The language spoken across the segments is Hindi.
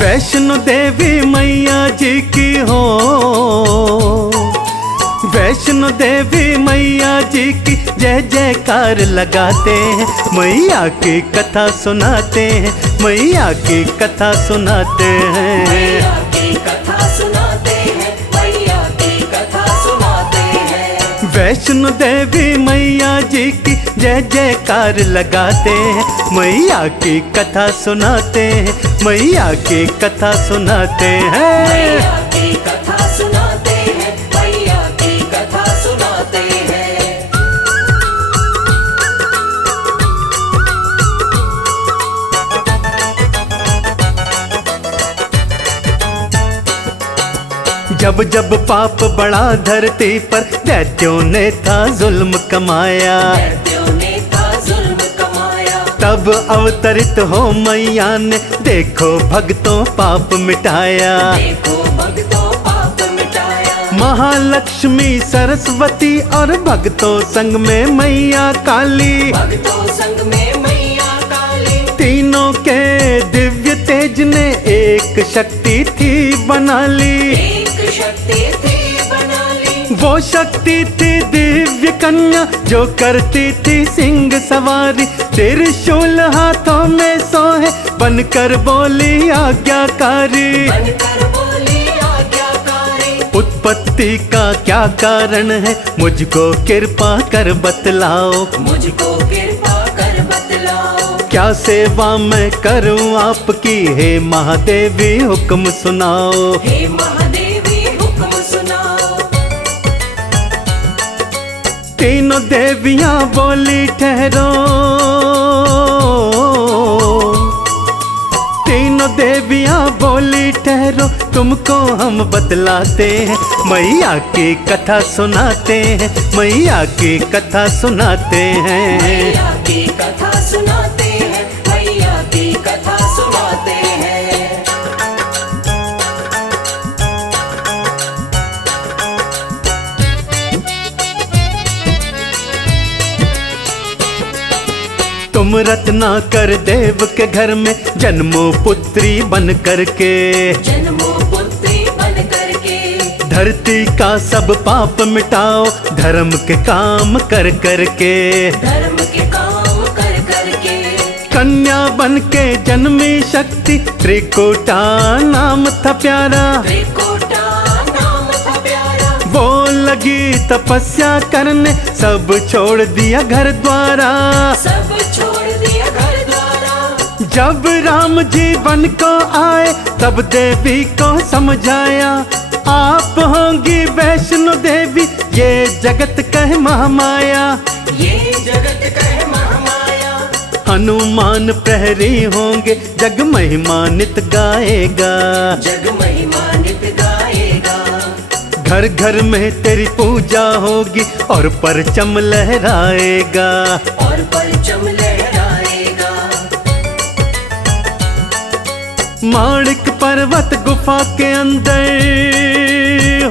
वैष्णो देवी मैया जी की हो, वैष्णो देवी मैया जी की जय जयकार लगाते हैं, मैया की कथा सुनाते हैं, मैया की कथा सुनाते हैं, मैया की कथा सुनाते हैं, मैया की कथा सुनाते हैं। वैष्णो देवी मैया जी की जय जयकार लगाते हैं, मैया की कथा सुनाते हैं, मैया की कथा सुनाते हैं। मैया की कथा सुनाते हैं, मैया की कथा सुनाते हैं। जब जब पाप बढ़ा धरती पर, दैत्यों ने था जुल्म कमाया, दैत्यों ने था जुल्म कमाया। तब अवतरित हो मैया ने, देखो भक्तों पाप मिटाया। देखो भक्तों पाप मिटाया। महालक्ष्मी सरस्वती और भक्तों संग में मैया काली, भक्तों संग में मैया काली। तीनों के दिव्य तेज ने एक शक्ति थी बना ली, एक शक्ति थी बना ली। वो शक्ति थी दिव्य कन्या जो करती थी सिंह सवारी, त्रिशूल हाथों में सोहे बनकर बोली आज्ञाकारी। बनकर बोली आज्ञाकारी। उत्पत्ति का क्या कारण है, मुझको कृपा कर बतलाओ, मुझको कृपा कर बतलाओ। क्या सेवा मैं करूं आपकी, हे महादेवी हुक्म सुनाओ। हे महादेवी हुक्म सुनाओ। तीनों देवियां बोली ठहरो, तीनों देवियां बोली ठहरो, तुमको हम बतलाते हैं, मैया की कथा सुनाते हैं, मैया की कथा सुनाते हैं। मैया की कथा सुनाते हैं, मैया की कथा सुनाते हैं। तुम रत्नाकर देव के घर में जन्मो पुत्री बन करके, जन्मो पुत्री बन करके। धरती का सब पाप मिटाओ, धर्म के काम कर करके। धर्म के काम कर करके। कन्या बन के जन्मी शक्ति, त्रिकुटा नाम था प्यारा, त्रिकुटा नाम था प्यारा। वो लगी तपस्या करने, सब छोड़ दिया घर द्वारा। सब छोड़ दिया घर द्वारा। जब राम जी बन को आए, तब देवी को समझाया, आप होंगी वैष्णो देवी, ये जगत कह महामाया। ये जगत कह महामाया। हनुमान प्रहरी होंगे, जग महिमानित गाएगा, जग महिमानित गाएगा। घर घर में तेरी पूजा होगी और परचम लहराएगा, और परचम लहराएगा। माणिक पर्वत गुफा के अंदर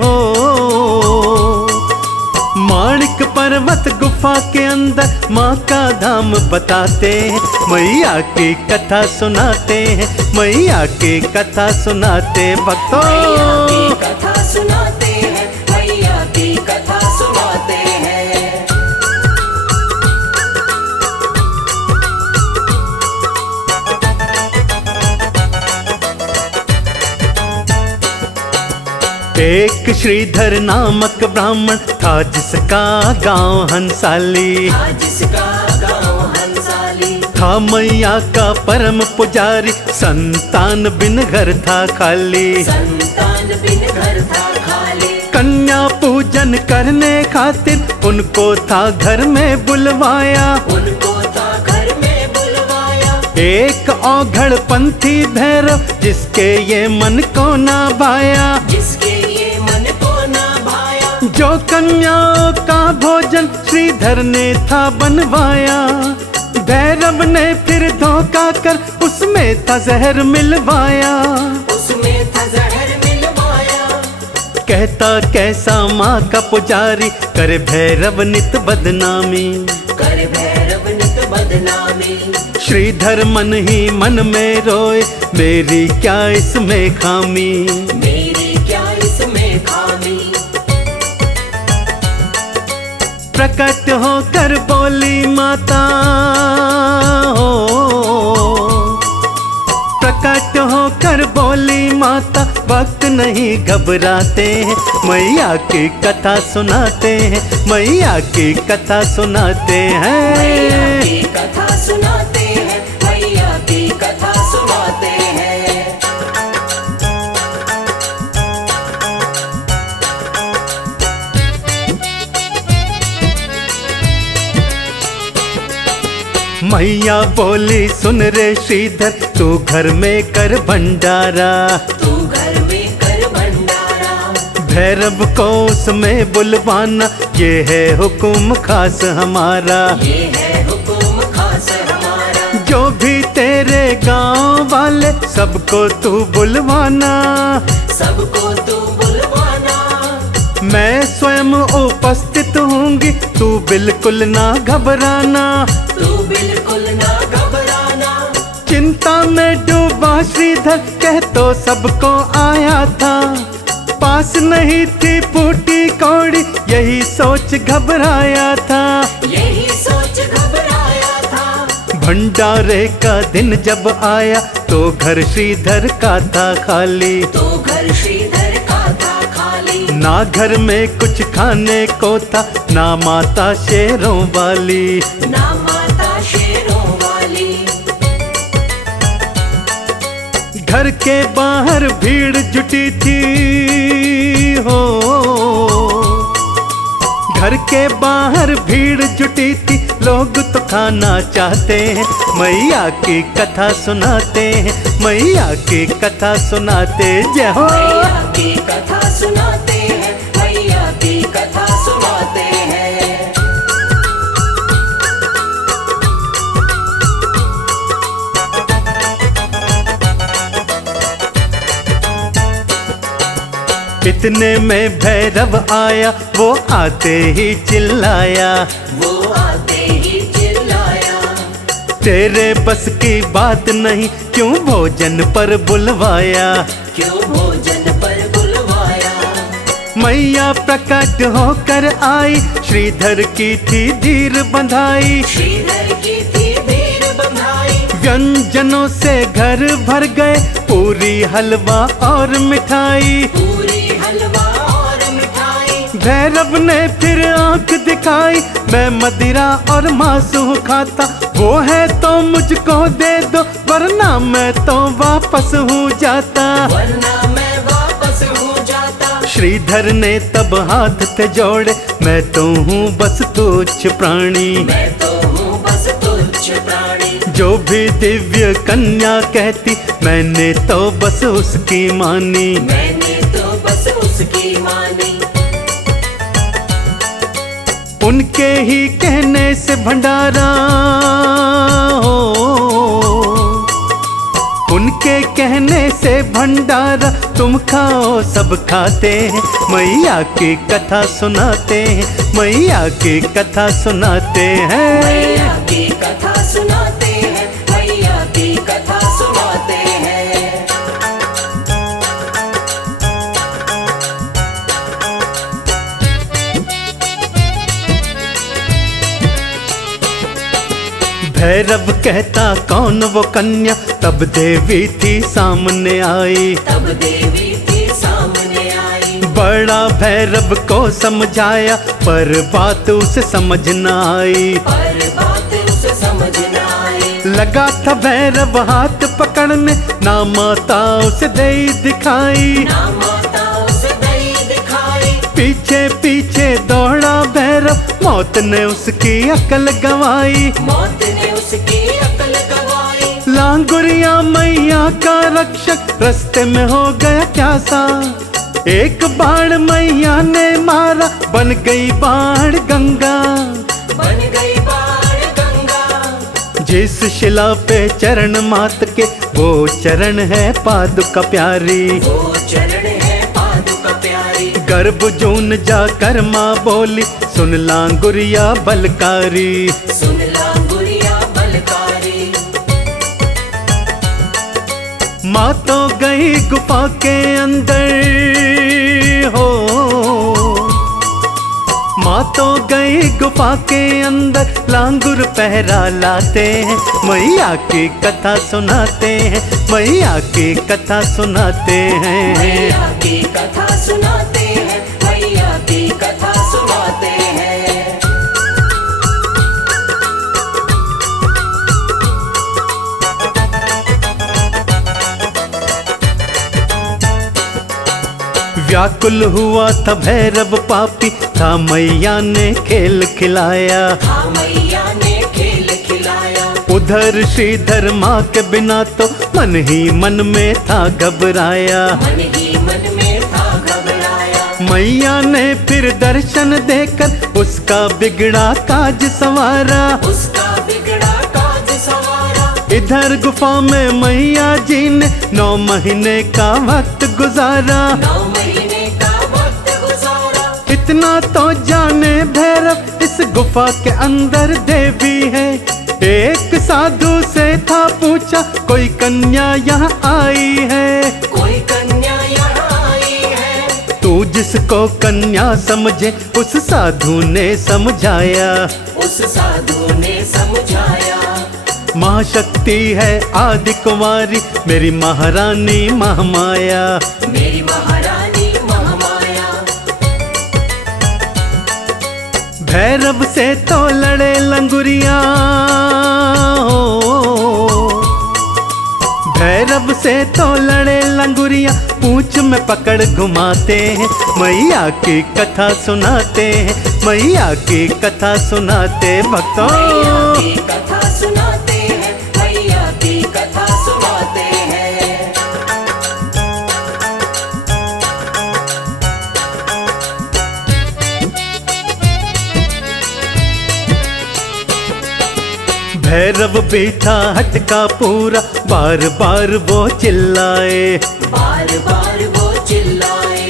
हो, माणिक पर्वत गुफा के अंदर माँ का धाम बताते हैं, मैया की कथा सुनाते हैं, मैया की कथा सुनाते भक्तों। मैया की कथा सुनाते हैं, मैया की कथा सुनाते हैं। एक श्रीधर नामक ब्राह्मण था, जिसका गांव हंसाली, आज जिसका गाँव हंसाली। था मैया का परम पुजारी, संतान बिन घर था खाली, संतान बिन घर था खाली। कन्या पूजन करने खातिर उनको था घर में बुलवाया, उनको था घर में बुलवाया। एक औघड़ पंथी भैरव, जिसके ये मन को ना भाया, जिसके ये मन को ना भाया। जो कन्याओं का भोजन श्रीधर ने था बनवाया, भैरव ने फिर धोखा कर उसमें था जहर मिलवाया, उसमें था जहर मिलवाया। कहता कैसा माँ का पुजारी, करे भैरव नित बदनामी, कर भैरव नित बदनामी। श्रीधर मन ही मन में रोए, मेरी क्या इसमें खामी, मेरी क्या इसमें खामी। प्रकट होकर बोली माता हो, प्रकट होकर बोली माता, भक्त नहीं घबराते हैं, मैया की कथा सुनाते हैं, मैया की कथा सुनाते मैया हैं। की कथा सुनाते हैं, मैया की कथा सुनाते हैं। मैया बोली सुन रे श्रीधर, तू घर में कर भंडारा, तू घर में कर भंडारा। भैरव को उसमें बुलवाना, ये है हुक्म खास हमारा। ये है हुक्म खास हमारा। जो भी तेरे गांव वाले, सबको तू बुलवाना, सबको तू बुलवाना। मैं स्वयं उपस्थित होंगी, तू बिल्कुल ना घबराना, तू बिल्कुल ना घबराना। चिंता में डूबा श्रीधर, कह तो सबको आया था, पास नहीं थी फूटी कौड़ी, यही सोच घबराया था, यही सोच घबराया था। भंडारे का दिन जब आया, तो घर श्रीधर का था खाली, तो घर श्रीधर का था खाली। ना घर में कुछ खाने को था, ना माता शेरों वाली, ना माता शेरों वाली। घर के बाहर भीड़ जुटी थी हो, घर के बाहर भीड़ जुटी थी, लोग तो खाना चाहते हैं, मैया की कथा सुनाते हैं, मैया की कथा सुनाते, जय हो। मैया की कथा सुनाते हैं, मैया की कथा सुनाते हैं। इतने में भैरव आया, वो आते ही चिल्लाया, वो आते ही चिल्लाया। तेरे बस की बात नहीं, क्यों भोजन पर बुलवाया, क्यों भोजन पर बुलवाया। मैया प्रकट होकर आई, श्रीधर की थी धीर बंधाई, श्रीधर की थी धीर बंधाई। व्यंजनों से घर भर गए, पूरी हलवा और मिठाई, पूरी हलवा और मिठाई। भैरव ने फिर आंख दिखाई, मैं मदिरा और मांसू खाता, वो है तो मुझको दे दो, वरना मैं तो वापस हूँ जाता, वरना मैं वापस हूँ जाता। श्रीधर ने तब हाथ थे जोड़े, मैं तो हूँ बस तुच्छ प्राणी, मैं तो हूँ बस तुच्छ प्राणी। जो भी दिव्य कन्या कहती, मैंने तो बस उसकी मानी, मैंने तो बस उसकी मानी। उनके ही कहने से भंडारा हो, उनके कहने से भंडारा, तुम खाओ सब खाते हैं, मैया की कथा सुनाते हैं, मैया की कथा सुनाते हैं। मैया की कथा सुनाते हैं, मैया की कथा सुनाते हैं। भैरव कहता कौन वो कन्या, तब देवी थी सामने आई, तब देवी थी सामने आई। बड़ा भैरव को समझाया, पर बात उसे समझ न आई, पर बात उसे समझ न आई। लगा था भैरव हाथ पकड़ने, ना माता उसे दे दिखाई, ना माता उसे दई दिखाई। पीछे पीछे दौड़ा भैरव, मौत ने उसकी अकल गंवाई, मौत ने उसकी अकल गंवाई। लांगुरिया मैया का रक्षक, रास्ते में हो गया प्यासा, एक बाण मैया ने मारा, बन गई बाण गंगा, बन गई बाण गंगा। जिस शिला पे चरण मात के, वो चरण है पादुका प्यारी, वो चरण है पादुका प्यारी। गर्भ जून जाकर माँ बोली, सुन लांगुरिया बलकारी, सुन लांगुरिया बलकारी। माँ तो गई गुफा के अंदर हो, माँ तो गई गुफा के अंदर, लांगुर पहरा लाते हैं, मैया की कथा सुनाते हैं, मैया की कथा सुनाते हैं। मैया की कथा सुनाते हैं, मैया की कथा सुनाते हैं। व्याकुल हुआ था भैरव पापी, था मैया ने खेल खिलाया, हाँ मैया ने खेल खिलाया। उधर श्रीधर माँ के बिना तो मन ही मन में था घबराया, मन ही मन में था घबराया। मैया ने फिर दर्शन देकर उसका बिगड़ा काज संवारा, उसका बिगड़ा काज संवारा। इधर गुफा में मैया जी ने 9 महीने का वक्त गुजारा, 9 महीने का वक्त गुजारा। इतना तो जाने भैरव इस गुफा के अंदर देवी है। एक साधु से था पूछा, कोई कन्या यहाँ आई है, कोई कन्या यहाँ आई है। तू जिसको कन्या समझे उस साधु ने समझाया, उस साधु ने समझाया। महाशक्ति है आदि कुमारी, मेरी महारानी महामाया, मेरी महारानी महामाया। भैरव से तो लड़े लंगुरिया हो, भैरव से तो लड़े लंगुरिया, पूंछ में पकड़ घुमाते हैं, मैया की कथा सुनाते हैं, मैया की कथा सुनाते भक्तों। मैया की कथा सुनाते हैं, मैया की कथा सुनाते हैं। भैरव भी था हटका पूरा, बार बार वो चिल्लाए, बार बार वो चिल्लाए।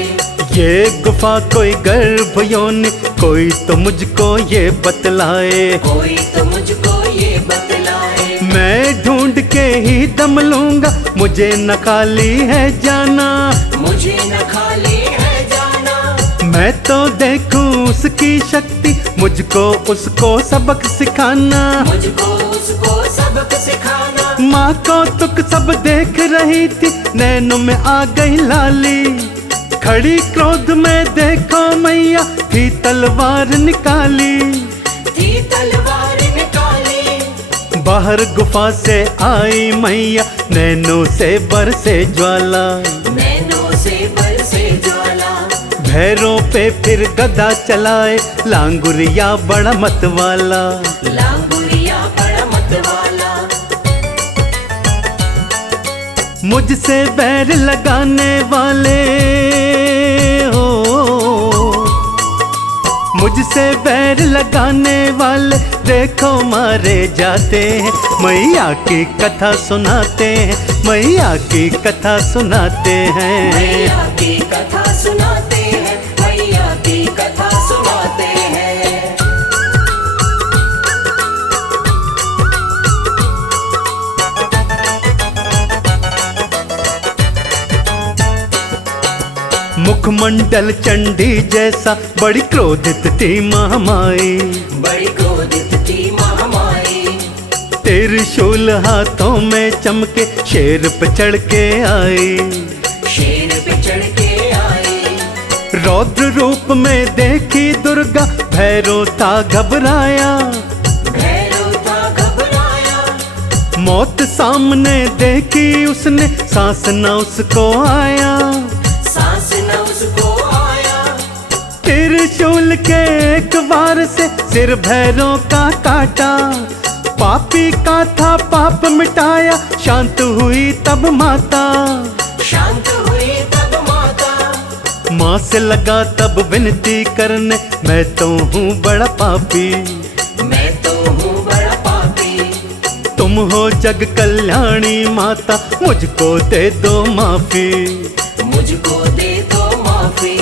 ये गुफा कोई गर्भ योनि, कोई तो मुझको ये बतलाए, कोई तो मुझको ये बतलाए। मैं ढूंढ के ही दम लूंगा, मुझे न खाली है जाना, मुझे न खाली है जाना। मैं तो देखूं उसकी शक्ति, मुझको उसको सबक सिखाना, मुझको उसको सबक सिखाना। माँ को तुक सब देख रही थी, नैनों में आ गई लाली, खड़ी क्रोध में देखो मैया थी तलवार निकाली, थी तलवार निकाली। बाहर गुफा से आई मैया, नैनों से बरसे ज्वाला, नैनों से बरसे ज्वाला। भैरों पे फिर गदा चलाए, लांगुरिया बड़ा मत वाला, लांगुरिया बड़ा मत वाला। मुझसे बैर लगाने वाले हो, मुझसे बैर लगाने वाले देखो मारे जाते हैं, मैया की कथा सुनाते हैं, मैया की कथा सुनाते हैं। मैया की कथा सुनाते हैं, मैया की कथा सुनाते हैं। मुखमंडल चंडी जैसा बड़ी क्रोधित थी महामाई, बड़ी क्रोधित थी महामाई। त्रिशूल हाथों में चमके शेर पे चढ़ के आई, शेर पे चढ़ के आई। रौद्र रूप में देखी दुर्गा, भैरव था घबराया, भैरव था घबराया। मौत सामने देखी उसने, सांस न उसको आया, सांस न उसको आया। त्रिशूल के एक वार से सिर भैरव का काटा, पापी का था पाप मिटाया, शांत हुई तब माता, शांत हुई तब माता। माँ से लगा तब विनती करने, मैं तो हूँ बड़ा पापी, मैं तो हूँ बड़ा पापी। तुम हो जग कल्याणी माता, मुझको दे दो माफी, मुझको दे दो माफी।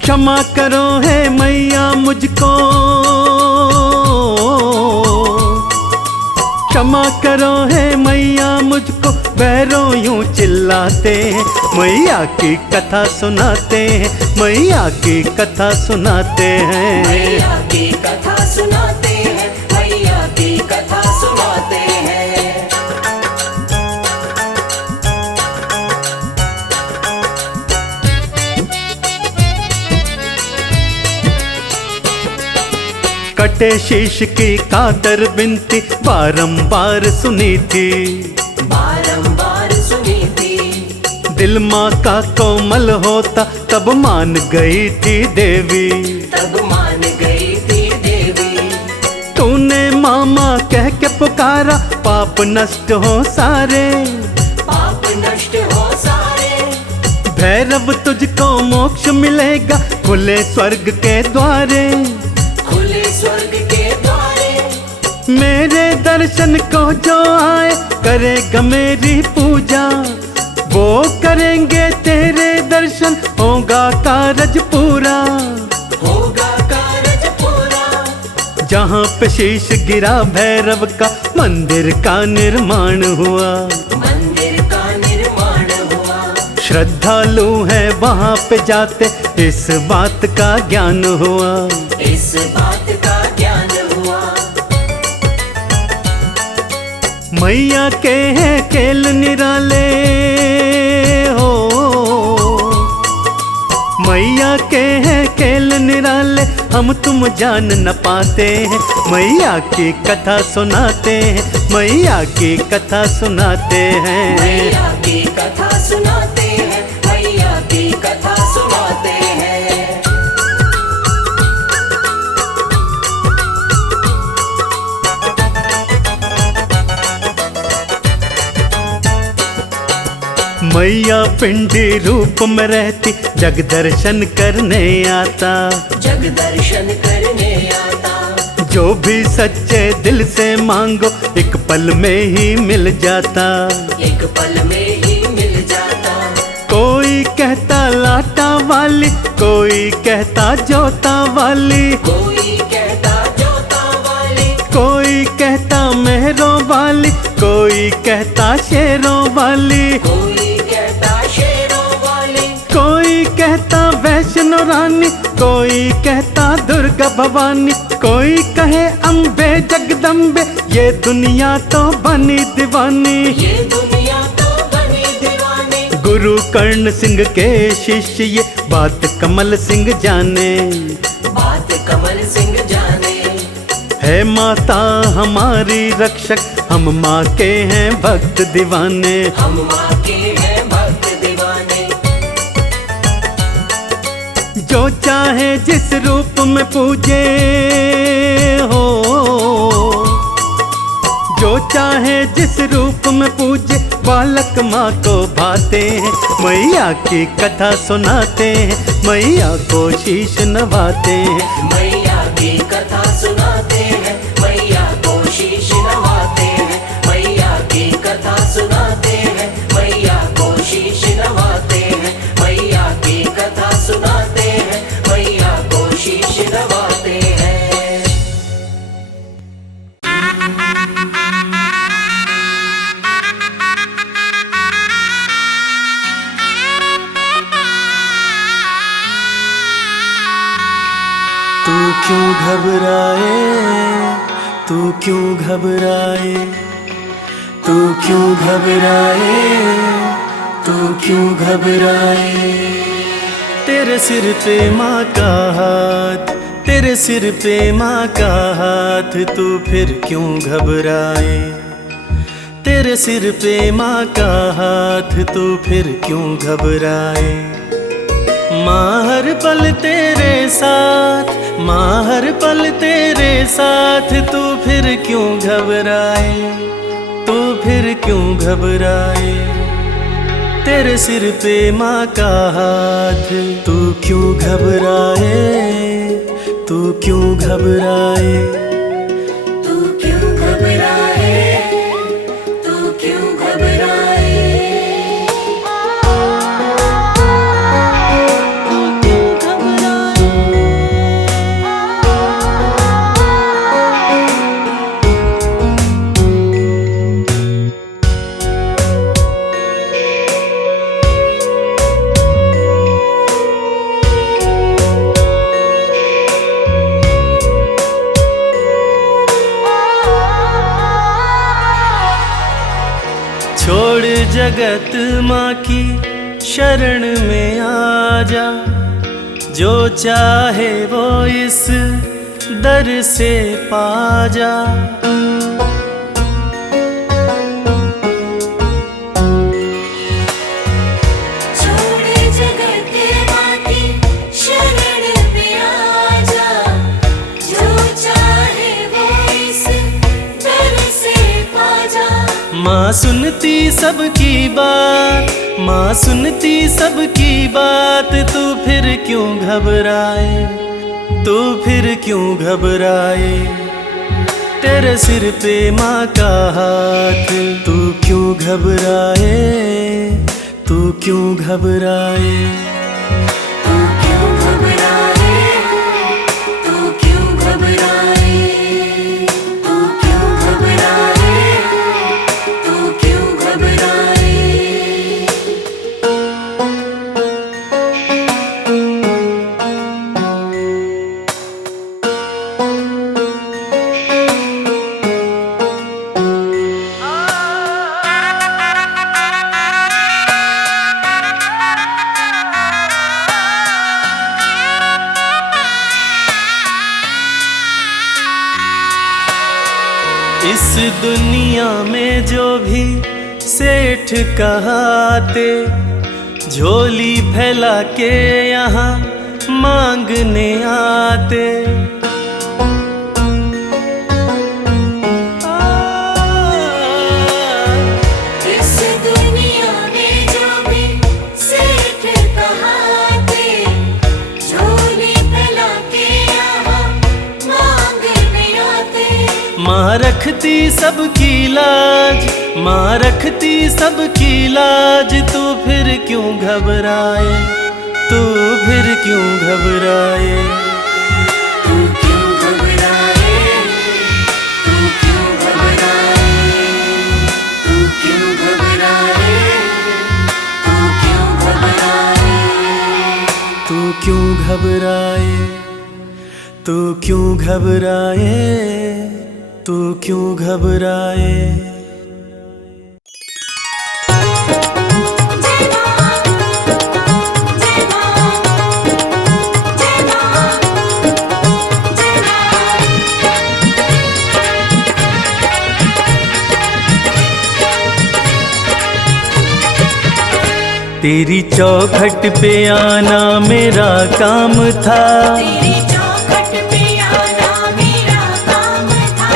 क्षमा करो है मैया मुझको, क्षमा करो है मैया मुझको, भैरों यूं चिल्लाते हैं। मैया की कथा सुनाते हैं, मैया की कथा सुनाते हैं। मैया की कथा सुनाते हैं, मैया की कथा सुनाते हैं। कटे शीश की कातर बिनती बारंबार सुनी थी, बारंबार सुनी थी। दिल माँ का कोमल होता तब मान गई थी देवी, तब मान गई थी देवी। तूने मामा कह के पुकारा, पाप नष्ट हो सारे, पाप नष्ट हो सारे। भैरव तुझको मोक्ष मिलेगा, खुले स्वर्ग के द्वारे, खुले स्वर्ग के द्वारे। मेरे दर्शन को जो आए करेगा मेरी पूजा, वो करेंगे तेरे दर्शन, होगा कारज पूरा, होगा कारज पूरा। जहाँ पे शीश गिरा भैरव का, मंदिर का निर्माण हुआ, मंदिर का निर्माण हुआ। श्रद्धालु है वहाँ पे जाते, इस बात का ज्ञान हुआ, इस बात का ज्ञान हुआ। मैया के हैं खेल निराले हो, मैया के हैं खेल निराले, हम तुम जान न पाते हैं। मैया की कथा सुनाते हैं, मैया की कथा सुनाते हैं। मैया की कथा सुनाते हैं, मैया की कथा सुनाते हैं। मैया पिंडी रूप में रहती, जग दर्शन करने आता, जग दर्शन करने आता। जो भी सच्चे दिल से मांगो, एक पल में ही मिल जाता, एक पल में ही मिल जाता। कोई कहता लाटा वाली, कोई कहता जोता वाली, कोई कहता जोता वाली, कोई कहता मेहरों वाली, कोई कहता शेरों वाली, कोई कहता शेरों वाली, कोई कहता वैष्णो रानी, कोई कहता दुर्गा भवानी, कोई कहे अम्बे जगदम्बे, ये दुनिया तो बनी दीवानी। ये दुनिया तो बनी दीवानी। गुरु कर्ण सिंह के शिष्य ये बात कमल सिंह जाने, बात कमल सिंह जाने। है माता हमारी रक्षक, हम माँ के हैं भक्त दीवाने, हम माँ के हैं भक्त दीवाने। जो चाहे जिस रूप में पूजे हो, जो चाहे जिस रूप में पूजे, बालक माँ को भाते हैं। मैया की कथा सुनाते हैं, मैया को शीश नवाते हैं। मैया की कथा सुनाते हैं, मैया को शीश नवाते हैं। मैया की कथा सुनाते हैं, मैया को शीश नवाते हैं। मैया की कथा सुनाते हैं, मैया को शीश नवाते हैं। तू क्यों घबराए, तू क्यों घबराए, तू क्यों घबराए, तू क्यों घबराए। तेरे सिर पे माँ का हाथ, तेरे सिर पे माँ का हाथ, तू फिर क्यों घबराए। तेरे सिर पे माँ का हाथ, तू फिर क्यों घबराए। माँ हर पल तेरे साथ, माँ हर पल तेरे साथ, तू फिर क्यों घबराए, तू फिर क्यों घबराए। तेरे सिर पे माँ का हाथ, तू क्यों घबराए, तू क्यों घबराए। तू क्यों घबराए, तू क्यों घबराए। छोड़ जगत माँ की शरण में आ जा, जो चाहे वो इस दर से पा जा। माँ सुनती सबकी बात, माँ सुनती सबकी बात, तू फिर क्यों घबराए, तू फिर क्यों घबराए। तेरे सिर पे माँ का हाथ, तू क्यों घबराए, तू क्यों घबराए। इस दुनिया में जो भी सेठ कहाते, झोली फैला के यहाँ मांगने आते। इस दुनिया में जो भी सेठ कहाते, झोली फैला के यहाँ मांगने आते। माँ रखती सबकी लाज, माँ रखती सबकी लाज, तू फिर क्यों घबराए, तू फिर क्यों घबराए। तू क्यों घबराए, तू क्यों घबराए, तू क्यों घबराए, तू क्यों घबराए, तू क्यों घबराए, तू क्यों घबराए, तू क्यों घबराए। तेरी चौखट पे आना मेरा काम था, तेरी चौखट पे आना मेरा काम था,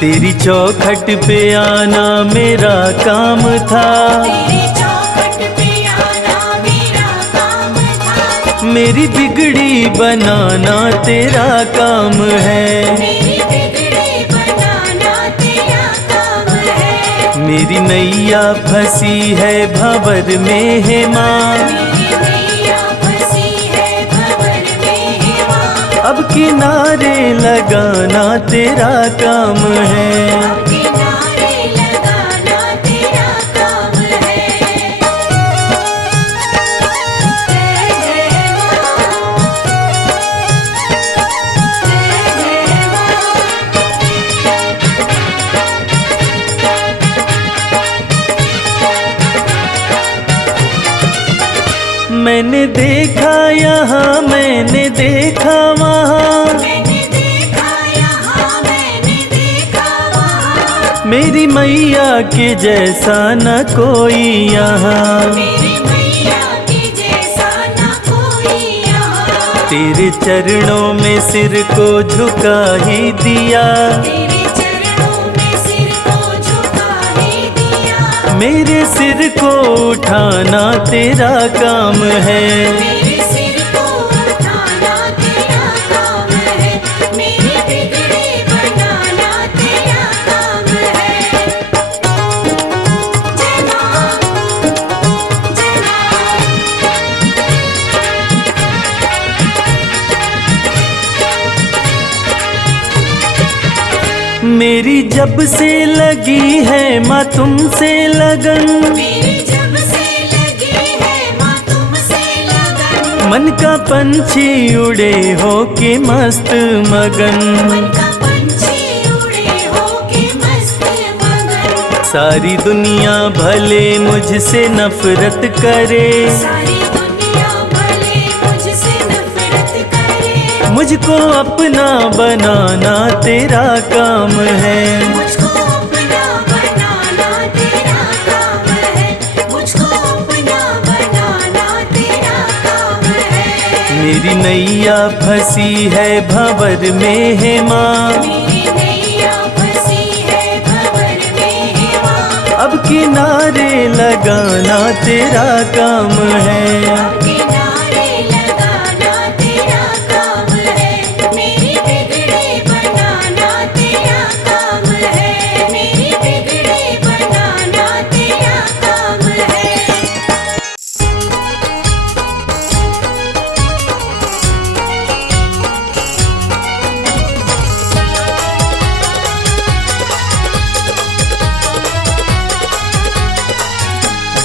तेरी चौखट पे आना मेरा काम था, तेरी चौखट पे आना मेरा काम था। मेरी बिगड़ी बनाना तेरा काम है, मेरी बिगड़ी बनाना तेरा काम है। मेरी नैया फंसी है भंवर में है माँ, मेरी नैया फंसी है भंवर में है माँ। अब किनारे लगाना तेरा काम है। अब किनारे लगाना तेरा काम है। जय जय माँ, जय जय माँ। मैंने देखा यहाँ, मैंने देखा वहाँ, मैंने देखा यहाँ, मैंने देखा वहाँ। मेरी मैया के जैसा न कोई यहाँ, मेरी मैया के जैसा न कोई यहाँ। तेरे चरणों में सिर को झुका ही दिया, तेरे चरणों में सिर को झुका ही दिया। मेरे सिर को उठाना तेरा काम है। मेरे सिर को उठाना तेरा काम है। मेरी बिगड़ी बनाना तेरा काम है। जय माँ, जय माँ। मेरी जब से लगी है माँ तुमसे लगन, मेरी जब से लगी है माँ तुमसे लगन। मन का पंछी उड़े हो के मस्त मगन, मन का पंछी उड़े हो के मस्त मगन। सारी दुनिया भले मुझसे नफरत करे, सारी दुनिया भले मुझसे नफरत करे, मुझको अपना बनाना तेरा काम है। मुझको अपना बनाना तेरा काम है, मुझको अपना बनाना तेरा काम है। मेरी नैया फंसी है भंवर में है माँ, मेरी नैया फंसी है भंवर में है माँ, अब किनारे लगाना तेरा काम है। किनारे लगाना तेरा काम है, मेरी बिगड़े बनाना तेरा काम है, मेरी बिगड़े बनाना तेरा काम है।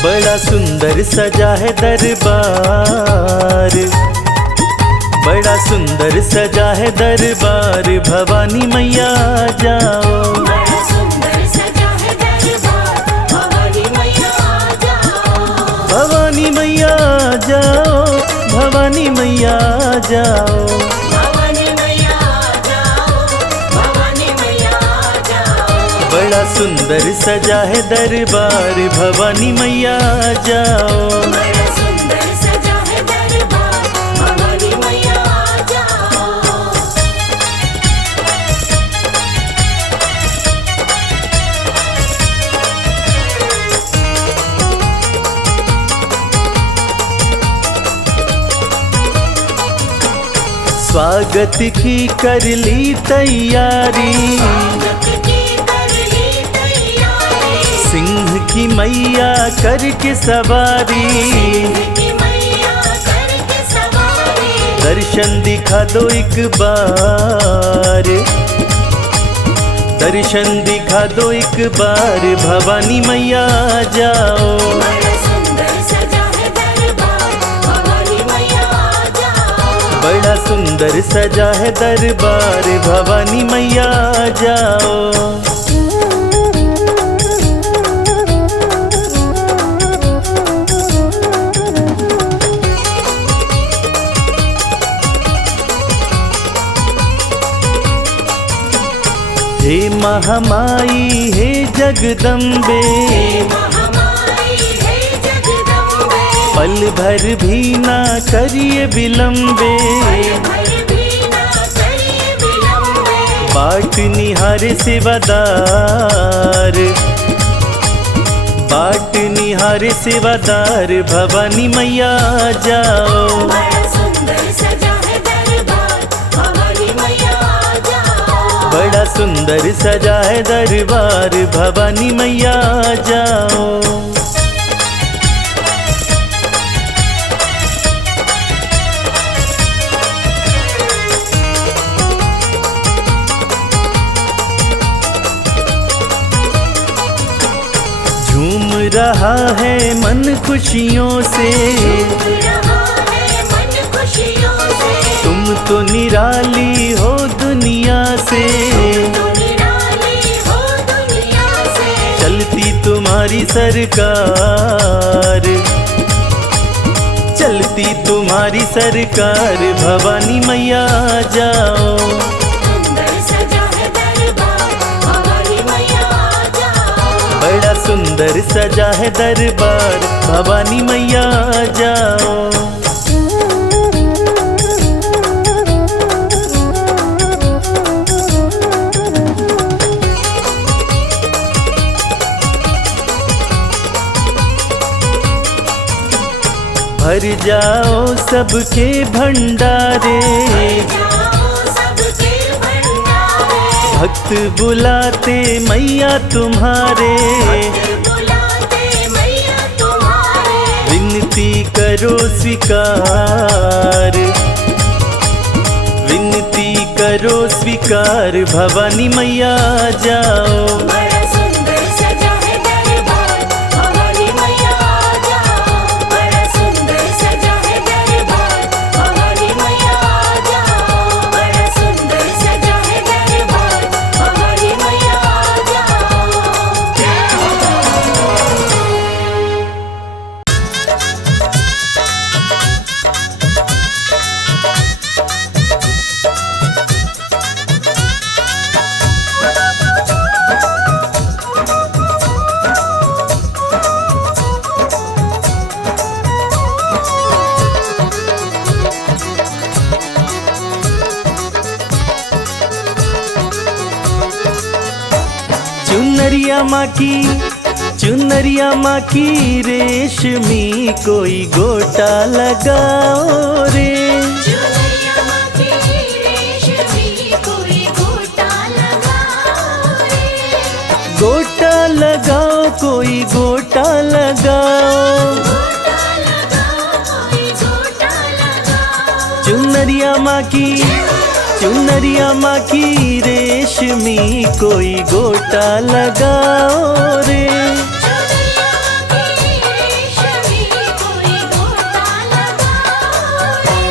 बड़ा सुंदर सजा है दरबार, बड़ा सुंदर सजा है दरबार, भवानी मैया जाओ। बड़ा सुंदर सजा है दरबार, भवानी मैया जाओ, भवानी मैया जाओ, भवानी मैया जाओ। भवानी मैया जाओ, भवानी मैया जाओ। बड़ा सुंदर सजा है दरबार, भवानी मैया जाओ। बड़ा सुंदर सजा है दरबार, भवानी मैया जाओ। स्वागत की कर ली तैयारी, स्वागत की कर ली तैयारी, सिंह की मैया करके सवारी, की मैया करके सवारी, दर्शन दिखा दो एक बार, दर्शन दिखा दो एक बार, भवानी मैया जाओ। बड़ा सुंदर सजा है दरबार, भवानी मैया जाओ। बड़ा सुंदर सजा है दरबार, भवानी मैया जाओ। हे महामाई हे जगदम्बे, महामाई है जगदम्बे, पल भर भी ना करिए विलम्बे, भर भी ना करिए विलम्बे, बाट निहारे सेवादार, बाट निहारे सेवादार, भवानी मैया जाओ। बड़ा सुंदर सजा है दरबार, भवानी मैया जाओ। बड़ा सुंदर सजा है दरबार, भवानी मैया जाओ। झूम रहा है मन खुशियों से, रहा है मन खुशियों से, तुम तो निराली हो दुनिया से, तुम निराली हो दुनिया से, चलती तुम्हारी सरकार, चलती तुम्हारी सरकार, भवानी मैया जाओ। सुंदर सजा है दरबार, भवानी मैया जाओ। बड़ा सुंदर सजा है दरबार, भवानी मैया जाओ। भर जाओ सबके भंडारे, जाओ सबके भंडारे, भक्त बुलाते मैया तुम्हारे, बुलाते मैया तुम्हारे, विनती करो स्वीकार, विनती करो स्वीकार, भवानी मैया जाओ। बड़ा सुंदर सजा है दरबार, भवानी मैया जाओ। बड़ा सुंदर सजा है दरबार, भवानी मैया जाओ। बड़ा सुंदर सजा है दरबार, भवानी मैया जाओ। चुनरिया माँ की, चुनरिया माँ की रेशमी कोई गोटा लगाओ रे। चुनरिया माँ की रेशमी कोई गोटा लगाओ रे। गोटा लगाओ कोई गोटा लगाओ। गोटा लगाओ कोई गोटा लगाओ। चुनरिया माँ की, चुनरिया माँ की रेशमी कोई गोटा लगाओ रे। चुनरिया माँ की रेशमी कोई गोटा लगाओ रे।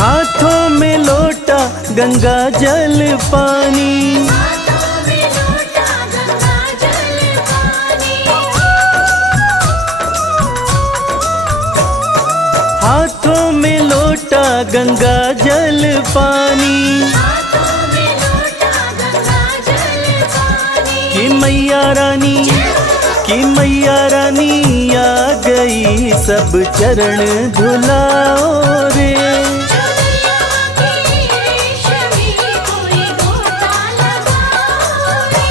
हाथों में लोटा गंगा जल पानी। हाथों में लोटा गंगा जल पानी। हाथों में लोटा गंगा जल पानी। हाथों में लोटा गंगा जल पानी। कि मैया रानी, कि मैया रानी आ गई सब चरण धुलाओ रे। चुनरिया माँ की रेशमी कोई गोटा लगाओ रे।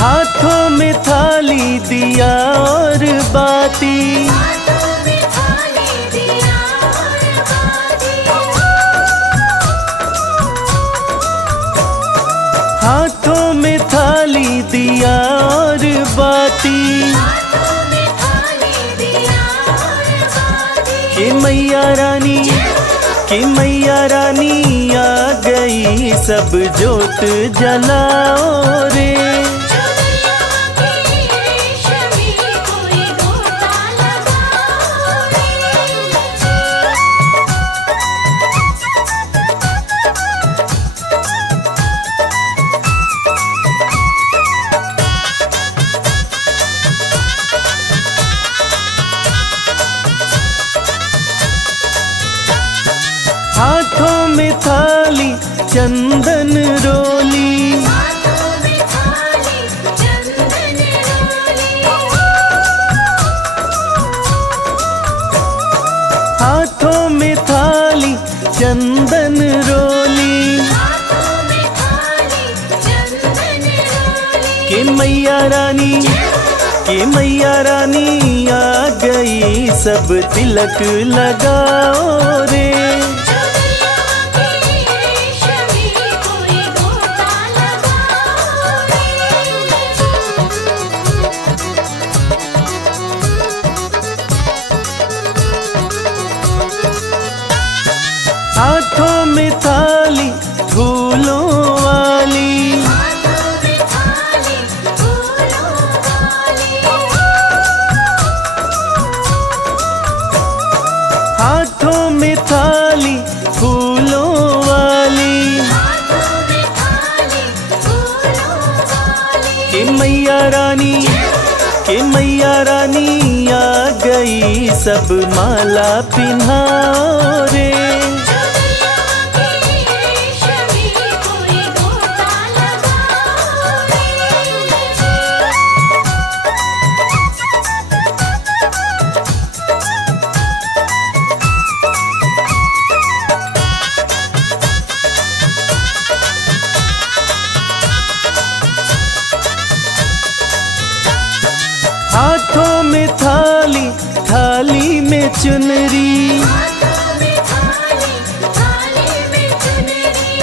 हाथों में थाली दिया और बाती। हाथों में थाली दिया और बाती। हाथों में थाली दिया और बाती। हाथों में थाली दिया और बाती। कि मैया रानी, कि मैया रानी आ गई सब जोत जलाओ रे। चुनरिया माँ की रेशमी कोई गोटा लगाओ रे। हाथों में थाली चंदन रोली। हाथों में थाली चंदन रोली। हाथों में थाली चंदन रोली। हाथों में थाली चंदन रोली। कि मैया रानी, कि मैया रानी आ गई सब तिलक लगाओ रे। चुनरिया माँ की रेशमी कोई गोटा लगाओ रे। हाथों में थाली फूलों वाली। हाथों में थाली फूलों वाली। हाथों में थाली फूलों वाली। हाथों में थाली फूलों वाली। कि मैया रानी, कि मैया रानी आ गई सब माला पिन्हाओ रे। चुनरिया माँ की रेशमी कोई गोटा लगाओ रे। हाथों में थाली, थाली में चुनरी। हाथों में थाली, थाली में चुनरी।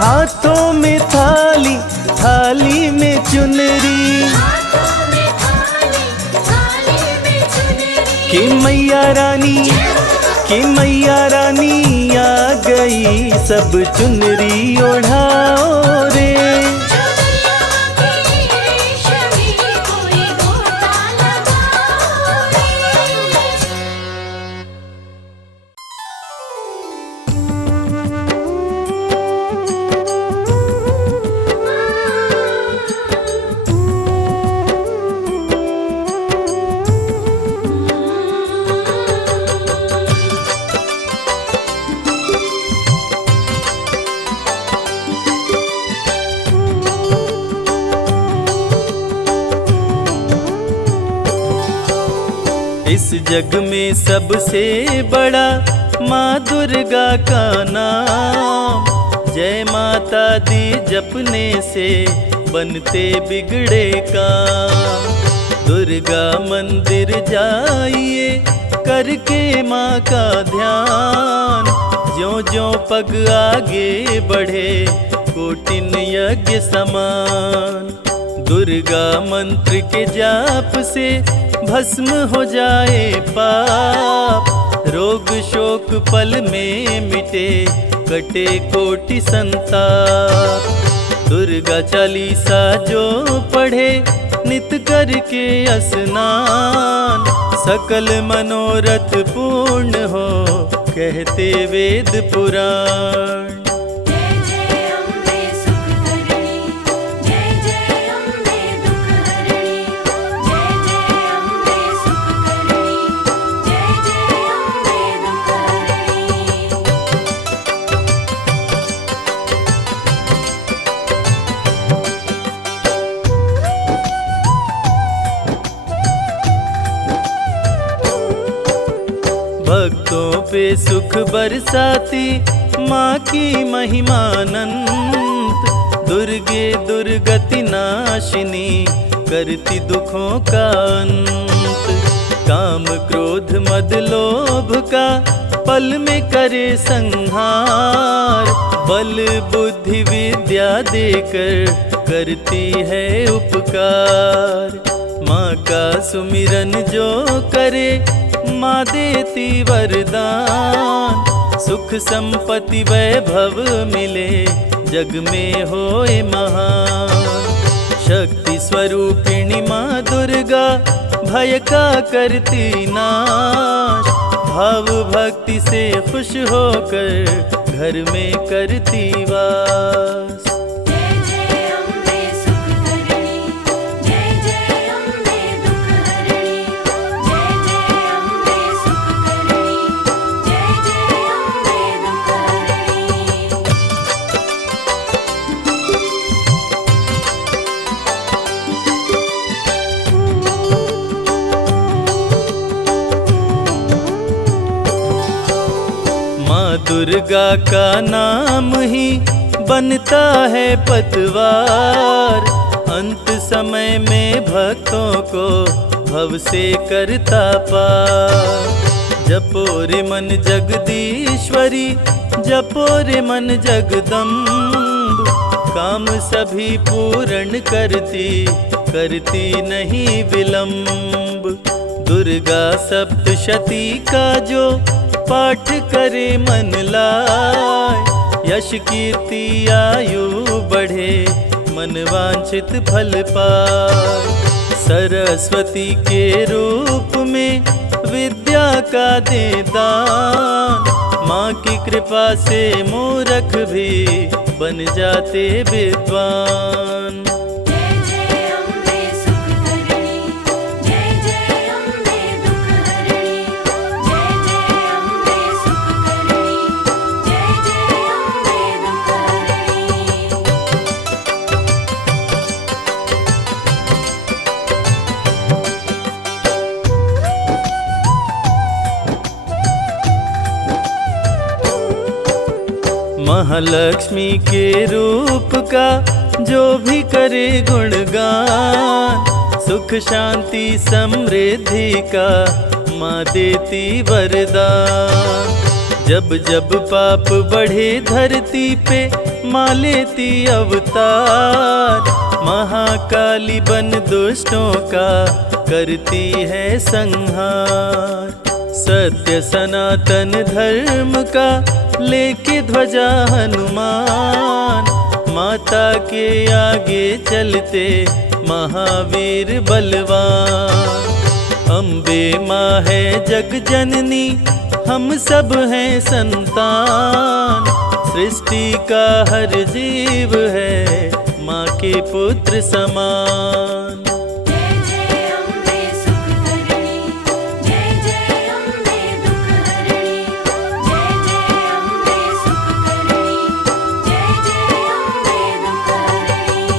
हाथों में थाली, थाली में चुनरी। हाथों में थाली, थाली में चुनरी। कि मैया रानी, कि मैया रानी आ गई सब चुनरी ओढ़ाओ रे। चुनरिया माँ की रेशमी कोई गोटा लगाओ रे। इस जग में सबसे बड़ा माँ दुर्गा का नाम। जय माता दी जपने से बनते बिगड़े काम। दुर्गा मंदिर जाइए करके माँ का ध्यान। ज्यों ज्यों पग आगे बढ़े कोटिन यज्ञ समान। दुर्गा मंत्र के जाप से भस्म हो जाए पाप। रोग शोक पल में मिटे कटे कोटि संताप। दुर्गा चालीसा जो पढ़े नित करके स्नान। सकल मनोरथ पूर्ण हो कहते वेद पुराण। जय जय अम्बे सुखकरणी, जय जय अम्बे दुखहरणी। जय जय अम्बे सुखकरणी, जय जय अम्बे दुखहरणी। भक्तों पे सुख बरसाती माँ की महिमानंत। दुर्गे दुर्गति नाशिनी करती दुखों का अंत। काम क्रोध मद लोभ का पल में करे संहार। बल बुद्धि विद्या देकर करती है उपकार। माँ का सुमिरन जो करे माँ देती वरदान। सुख संपत्ति वैभव मिले जग में होए महान। शक्ति स्वरूपिणी माँ दुर्गा भय का करती नाश। भाव भक्ति से खुश होकर घर में करती वास। जय जय अम्बे सुखकरणी, जय जय अम्बे दुखहरणी। जय जय अम्बे सुखकरणी, जय जय अम्बे दुखहरणी। माँ दुर्गा का नाम ही बनता है पतवार। अंत समय में भक्तों को भव से करता पार। जपो रे मन जगदीश्वरी, जपो रे मन जगदम्ब। काम सभी पूर्ण करती नहीं विलंब। दुर्गा सप्तशती का जो पाठ करे मन लाए। यश कीर्ति आयु बढ़े मन वांछित फल पाए। सरस्वती के रूप में विद्या का दे दान। माँ की कृपा से मूर्ख भी बन जाते विद्वान। जय जय अम्बे सुखकरणी, जय जय अम्बे दुखहरणी। जय जय अम्बे सुखकरणी, जय जय अम्बे दुखहरणी। महालक्ष्मी के रूप का जो भी करे गुणगान। सुख शांति समृद्धि का माँ देती वरदान। जब जब पाप बढ़े धरती पे माँ लेती अवतार। महाकाली बन दुष्टों का करती है संहार। सत्य सनातन धर्म का लेके ध्वजा हनुमान। माता के आगे चलते महावीर बलवान। अम्बे माँ है जग जननी, हम सब हैं संतान। सृष्टि का हर जीव है माँ के पुत्र समान। जय जय अम्बे सुखकरणी, जय जय अम्बे दुखहरणी। जय जय अम्बे सुखकरणी, जय जय अम्बे दुखहरणी।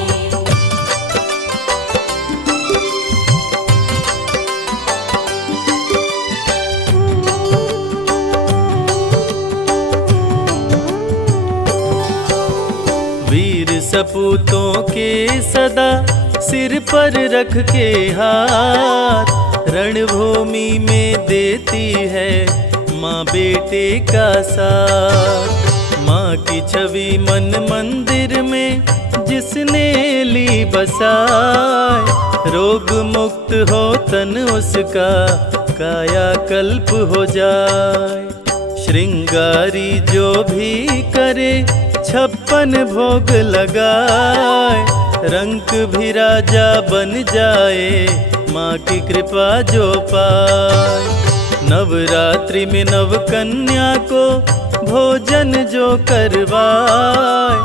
सपूतों के सदा सिर पर रख के हाथ, रणभूमि में देती है माँ बेटे का साथ। माँ की छवि मन मंदिर में जिसने ली बसाए, रोग मुक्त हो तन उसका काया कल्प हो जाए। श्रृंगारी जो भी करे 56 भोग लगाए, रंक भी राजा बन जाए माँ की कृपा जो पाए। नवरात्रि में नव कन्या को भोजन जो करवाए,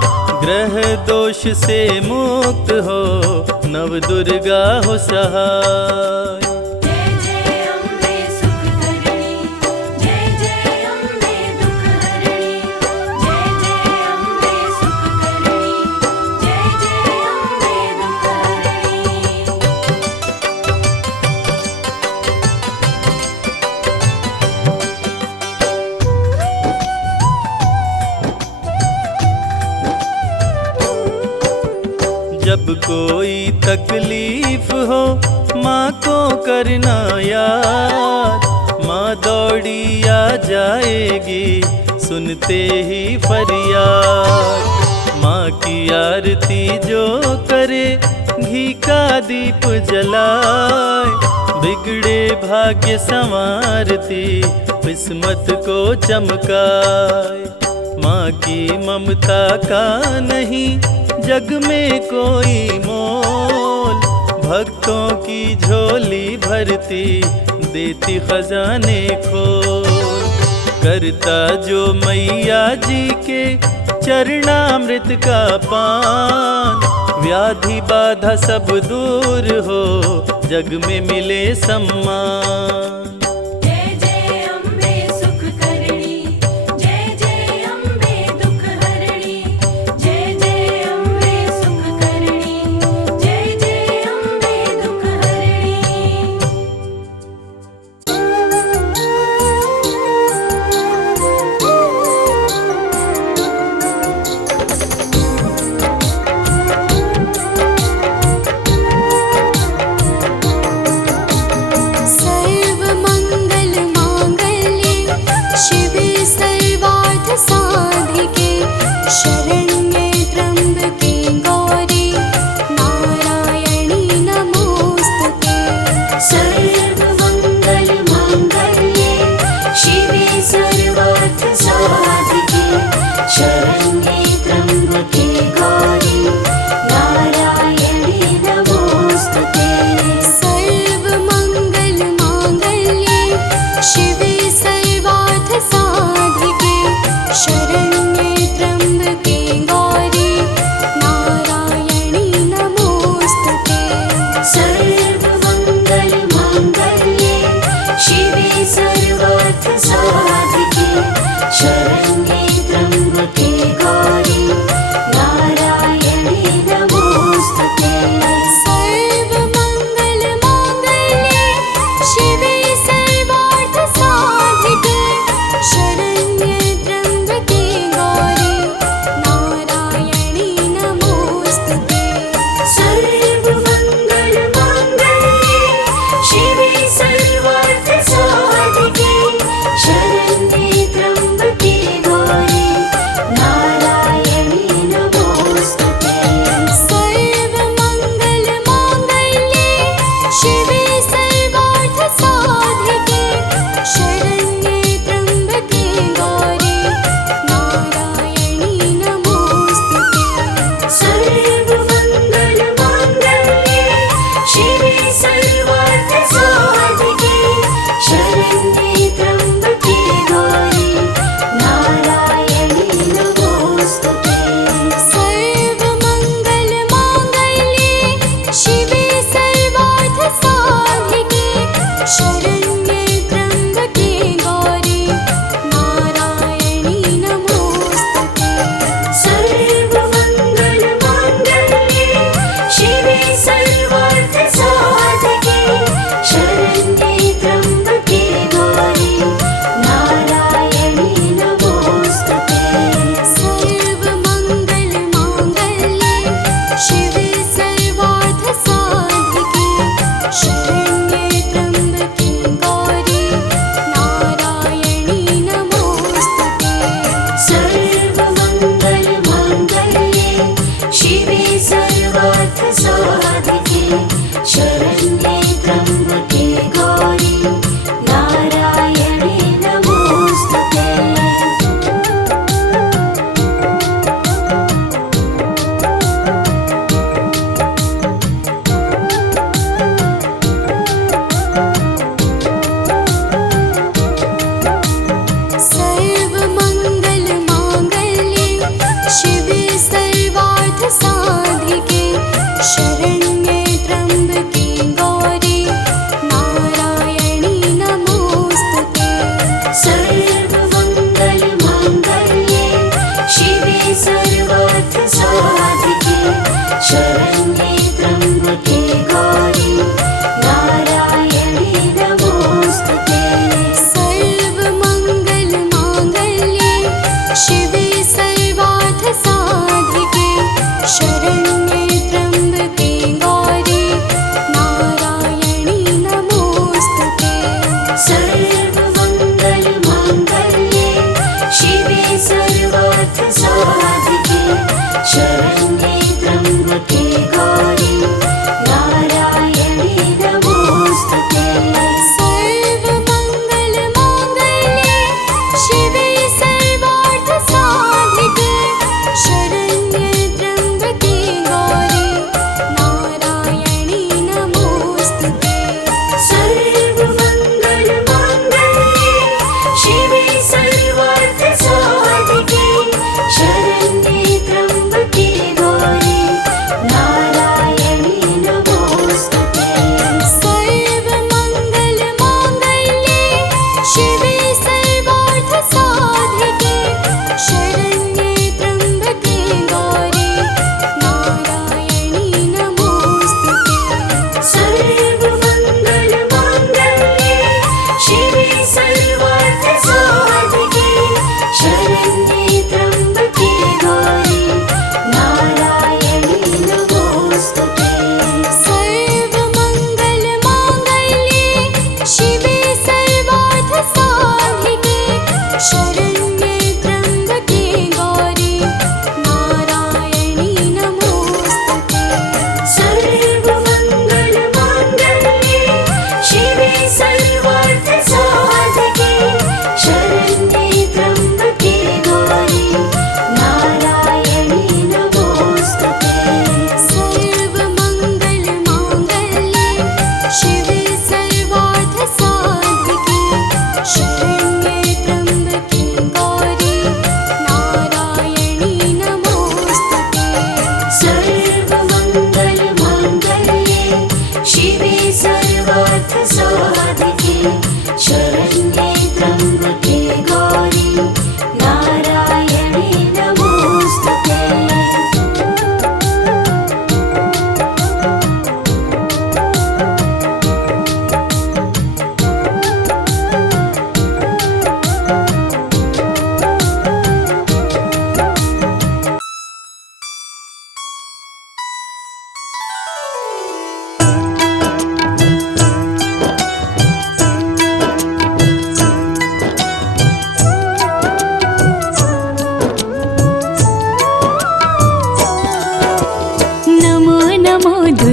ग्रह दोष से मुक्त हो नव दुर्गा हो सहाय। जय जय अम्बे सुख करणी, जय जय अम्बे दुख हरणी, जय जय अम्बे सुख करणी, जय जय अम्बे दुख हरणी। जब कोई तकलीफ हो माँ को करना याद, माँ दौड़ी आ जाएगी सुनते ही फरियाद। माँ की आरती जो करे घी का दीप जलाए, बिगड़े भाग्य संवारती किस्मत को चमकाए। माँ की ममता का नहीं जग में कोई मोल, भक्तों की झोली भरती देती खजाने खोल। करता जो मैया जी के चरणामृत का पान, व्याधि बाधा सब दूर हो जग में मिले सम्मान। जय जय अम्बे सुख करणी, जय जय अम्बे दुख हरणी, जय जय अम्बे सुख करणी, जय जय अम्बे दुख हरणी। सर्व मंगल मांगल्ये शिवे सर्वार्थ साधिके, शरण्ये त्र्यंबके गौरी नारायणी नमोस्तुते। सर्व मंगल मांगल्ये शिवे सर्वार्थ साधिके, शरण्ये त्र्यंबके गौरी नारायणी नमोस्तुते। सर्व मंगल मांगल्ये शिवे सर्वार्थ साधिके, शरण्ये त्र्यंबके गौरी नारायणी नमोस्तुते। सर्व मंगल मांगल्ये शिवे सर्वार्थ साधिके, शरण्ये त्र्यंबके गौरी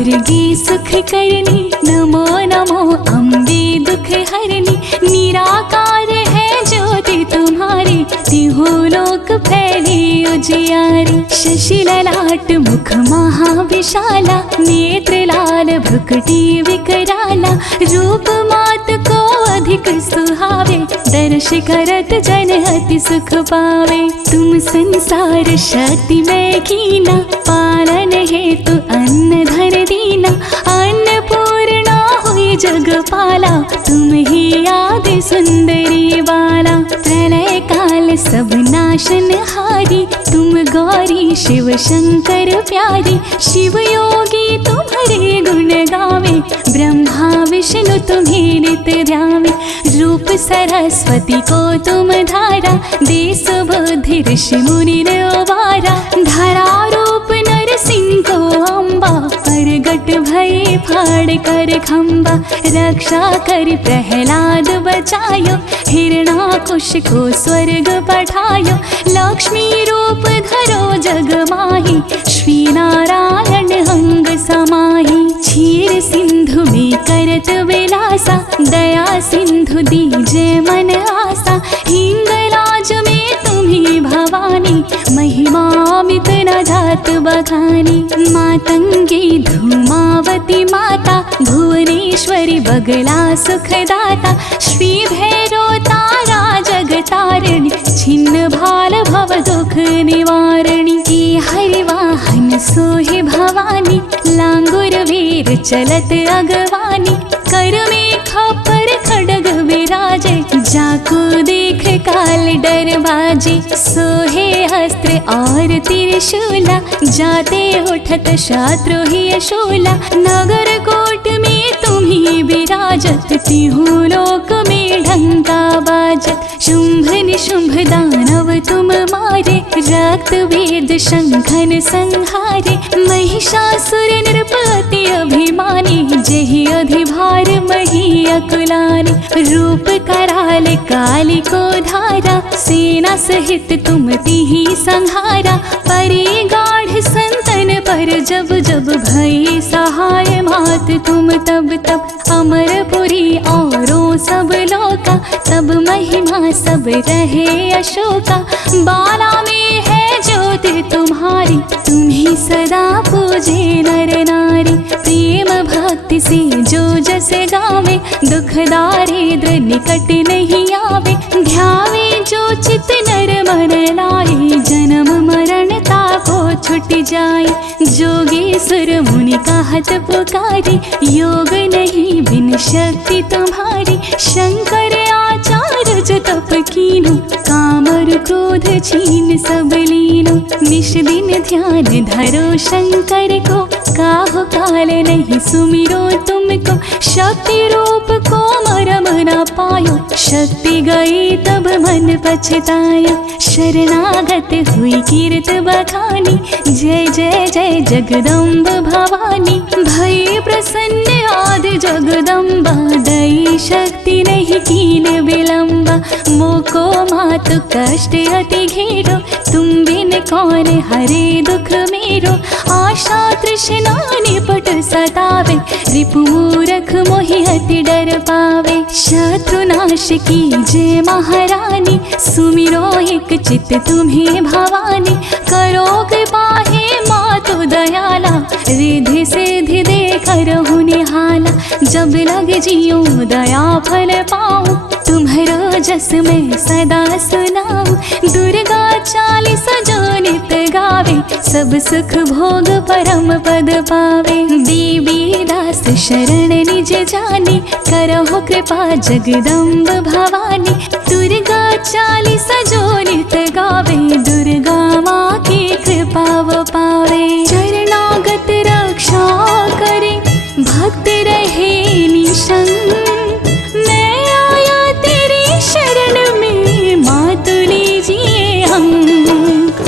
दुर्गे सुख करनी, नमो नमो अम्बे दुख हरनी। निराकार है ज्योति तुम्हारी, तिहो लोक फैले उजियारी। शशि ललाट मुख महाविशाला, नेत्र लाल भ्रुकुटी विकराला। रूप मात को अधिक सुहावे, दर्श करत जन अति सुख पावे। तुम संसार शक्ति में कीना, पालन हेतु अन्न धर दीना। अन्नपूर्णा हुई जगपाला, तुम ही आदि सुंदरी बाला। प्रलय काल सब नाशन हारी, तुम गौरी शिव शंकर प्यारी। शिव योगी तुम्हारे गुण गावे, ब्रह्मा विष्णु तुम्हें नित ध्यावे। रूप सरस्वती को तुम धारा, देश बुद्धि ऋषि मुनि ने उबारा। धारा रूप नरसिंह को अम्बा, प्रगट भय फाड़ कर खम्बा। रक्षा कर प्रहलाद बचायो, हिरणाकुश को स्वर्ग पठायो। लक्ष्मी रूप धरो जग माही, श्री नारायण अंग समाही। क्षीर सिंधु में करत विलासा, दया सिंधु दीजे मन आसा। हिंगलाज में तुम्ही भवानी, महिमा अमित न जात बखानी। मातंगी धूमावती माता, भुवनेश्वरी बगला सुखदाता। श्री भैरव तारा जगतारिणी, छिन्न भाल भव दुख निवारणी। के हरिवाहन सोहे भवानी, लांगुर वीर चलत अगवानी। कर में खपर खड्ग विराजे, जाको देख काल डर बाजे। सोहे अस्त्र और त्रिशूला, जाते उठत शत्रु ही शूला। नगर कोट में तुम्ही विराजत, तिहु लोक में ढंका बाजत। शुंभ निशुंभ दानव तुम मारे, रक्त वेद शंखन संहारे। महिषासुर नृपति अभिमानी, जेहि अधिभार मही अकुलानी। रूप कराल काली को धारा, सेना सहित तुम तिहि संहारा। परे गाढ़ संतन पर जब जब भई सहाय, मात तुम तब तब। अमरपुरी औरों सब लोका, तब महिमा सब रहे अशोका। बाला में है ज्योति तुम्हारी, तुम्ही सदा पूजे नर नारी। प्रेम भक्ति से जो जस गावे, दुख दारिद्र निकट नहीं आवे। ध्यावे जो चित नर मन लाए, जन्म मरण ताको छुट जाए। जोगेश्वर मुनि कहत पुकारे, योग नहीं बिन शक्ति तुम्हारी। शंकर आचार्य जो तप कीनो, कामर क्रोध छीन सब लीनो। निश दिन ध्यान धरो शंकर को, काहु काल नहीं सुमिरो तुमको। शक्ति रूप को मरम न पायो, शक्ति गई तब मन पछताया। शरणागत हुई कीर्त बखानी, जय जय जय जगदम्ब भवानी। भई प्रसन्न आदि जगदम्बा, दई शक्ति नहीं कीन विलम्बा। मोको मातु कष्ट अति घेरो, तुम बिन कौन हरे दुख मेरो। आशा तृष्णा निपट सतावे, रिपु मूरख मोहि अति डर पावे। शत्रु नाश की जय महारानी, सुमिरो एक चित तुम्हें भवानी। करो कृपा हे मातु दयाला, रिधि सिद्धि देख रहु निहाला। जब लग जियो दया फल पाऊं, तुम्हारो जस में सदा सुनाऊं। दुर्गा चालीस जो नित गावे, सब सुख भोग परम पद पावे। देवी दास शरण निज जानी, करहो कृपा जगदम्ब भवानी। दुर्गा चालीस जो नित गावे, दुर्गा माँ की कृपा वो पावे। शरणागत रक्षा करे, भक्त रहे निशंक। मैं आया तेरी शरण में, मातु लीजिए अंक।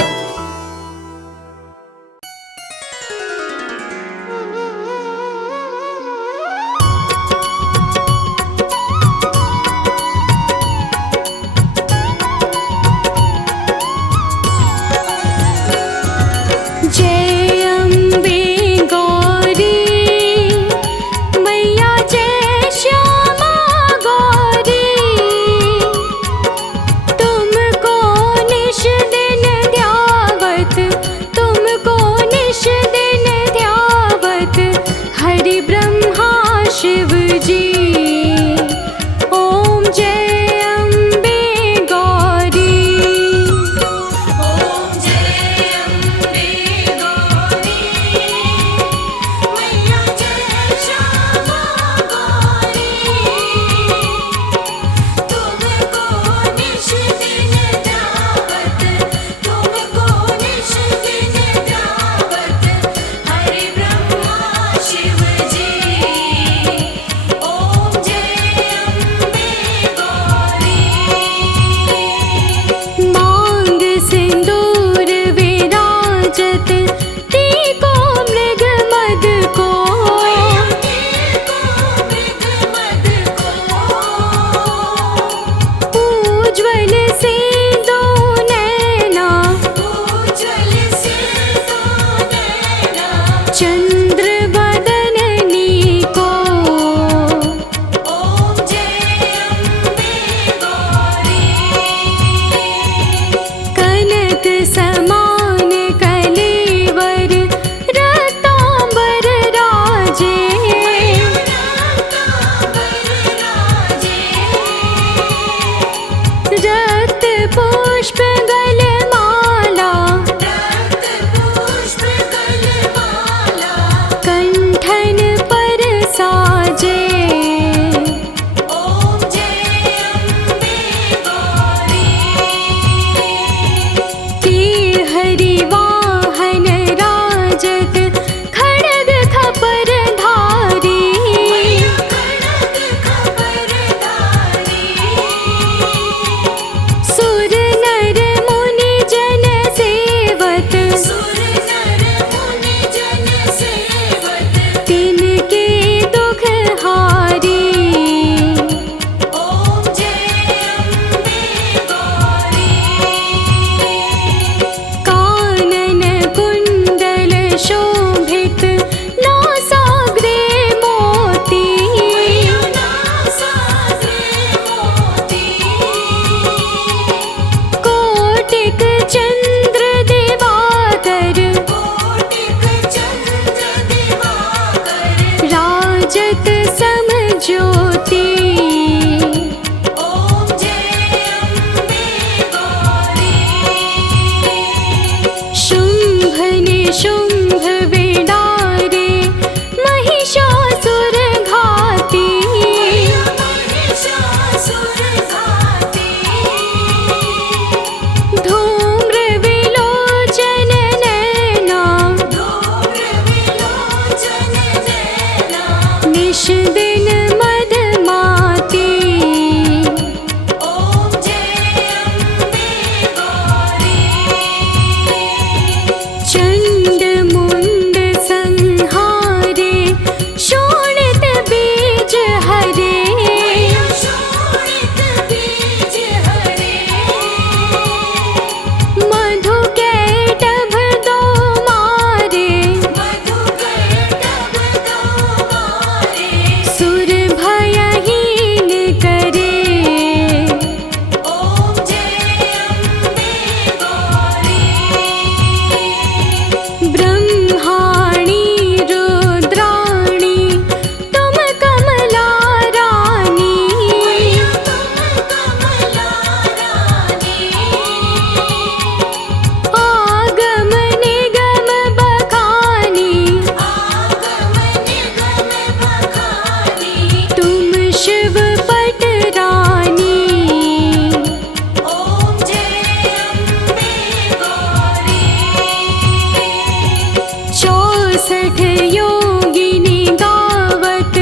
शुंभ विडारे महिषासुर घाती धूम्र विलोचन नैना निश दिन मधमाती चंड मुंड संहारे शोणित बीज हरे मधु कैटभ दो मारे सुर भयहीन करे ब्रह्माणी रुद्राणी तुम कमला रानी आगम निगम बखानी तुम शिव पट रानी 64 योगिनी गावत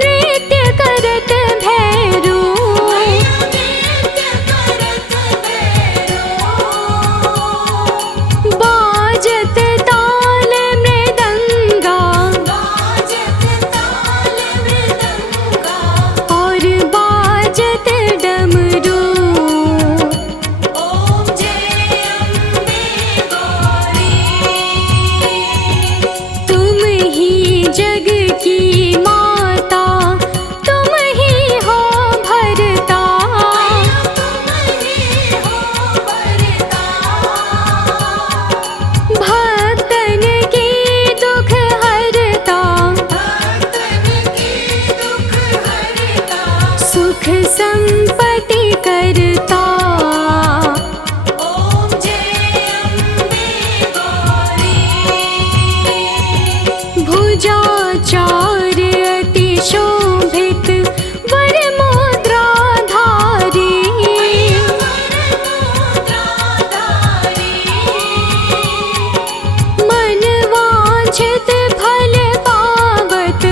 नृत्य करत भैरू बाजत ताल मृदंगा और बाजत डमरू तुम ही जग की माता तुम ही हो भरता भक्तन के दुख हरता सुख संपत्ति करता भुजाचार अति शोभित वर मुद्राधारी मन वांछित फल पावत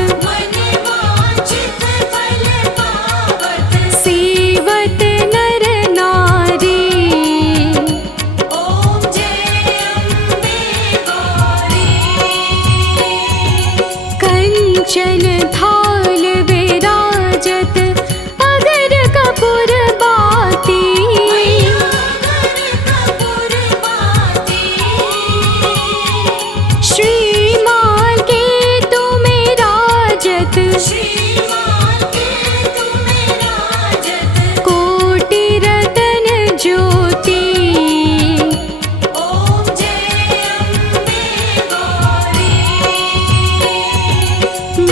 सेवत नर नारी कंचन थाल विराजत अगर कपूर बाती श्रीमान के तुम्हें राजत कोटि रतन ज्योति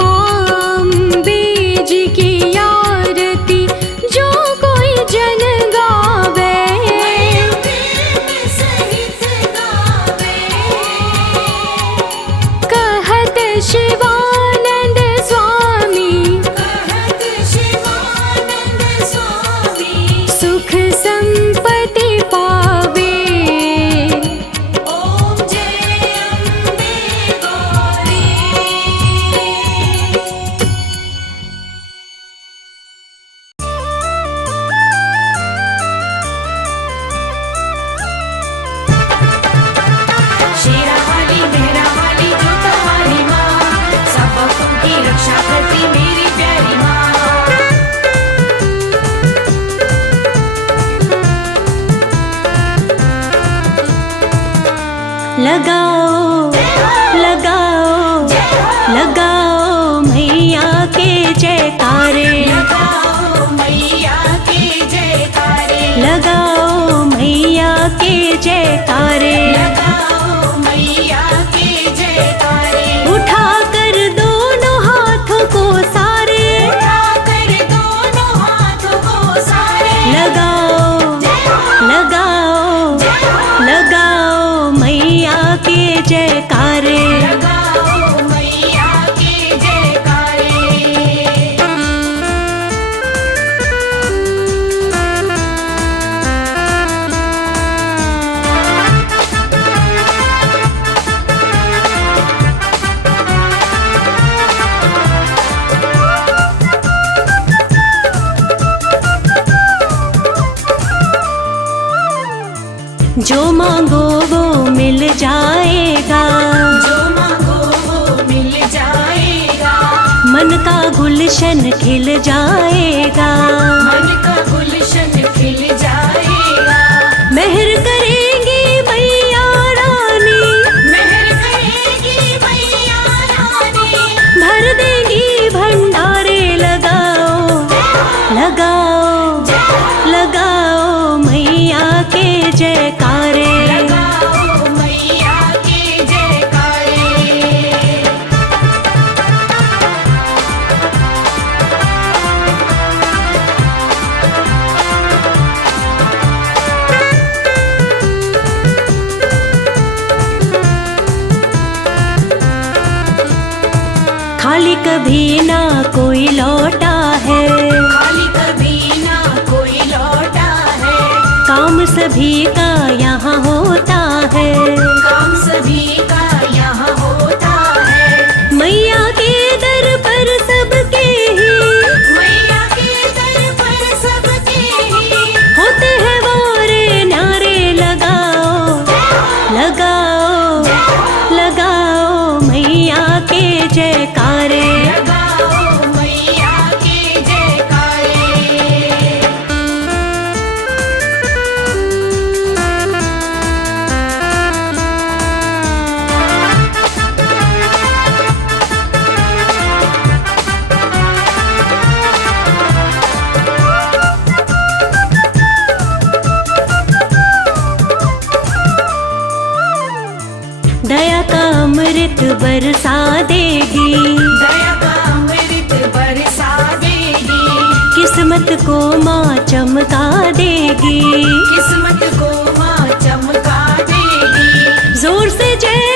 माम्बे जी की आरती जो कोई जन गावे कहत शिवानंद स्वामी सुख संपत्ति पावे शेरा वाली मेहरा वाली जोता वाली माँ सब भक्तों की रक्षा करती मेरी प्यारी माँ लगाओ लगाओ लगाओ मैया के जयकारे लगाओ मैया के जयकारे लगाओ मैया के जयकारे लगाओ मैया के जयकारे उठा कर दोनों हाथों को सारे उठाकर दोनों हाथों को सारे लगाओ लगाओ लगाओ मैया के जयकारे। लगाओ मैया के जयकारे। जो मांगो वो मिल जाएगा, जो मांगो वो मिल जाएगा। मन का गुलशन खिल जाएगा। मन का गुलशन खिल जाएगा। मेहर करेंगी मैया रानी, मेहर करेगी मैया रानी। भर देंगी भंडारे। लगाओ लगाओ लगाओ मैया के जयकारे। लगाओ मैया के जयकारे। खाली कभी ना कोई लौटा है, खाली कभी ना कोई लौटा है। काम सभी का यहाँ होता है। काम सभी का यहाँ होता है। मैया के दर पर सबके ही मैया के दर पर सबके ही होते हैं वारे नारे। लगाओ लगाओ लगाओ मैया के जयकारे। लगाओ मैया के जयकारे। दया का अमृत बरसा देगी, दया का अमृत बरसा देगी। किस्मत को माँ चमका देगी। किस्मत को माँ चमका देगी। जोर से जय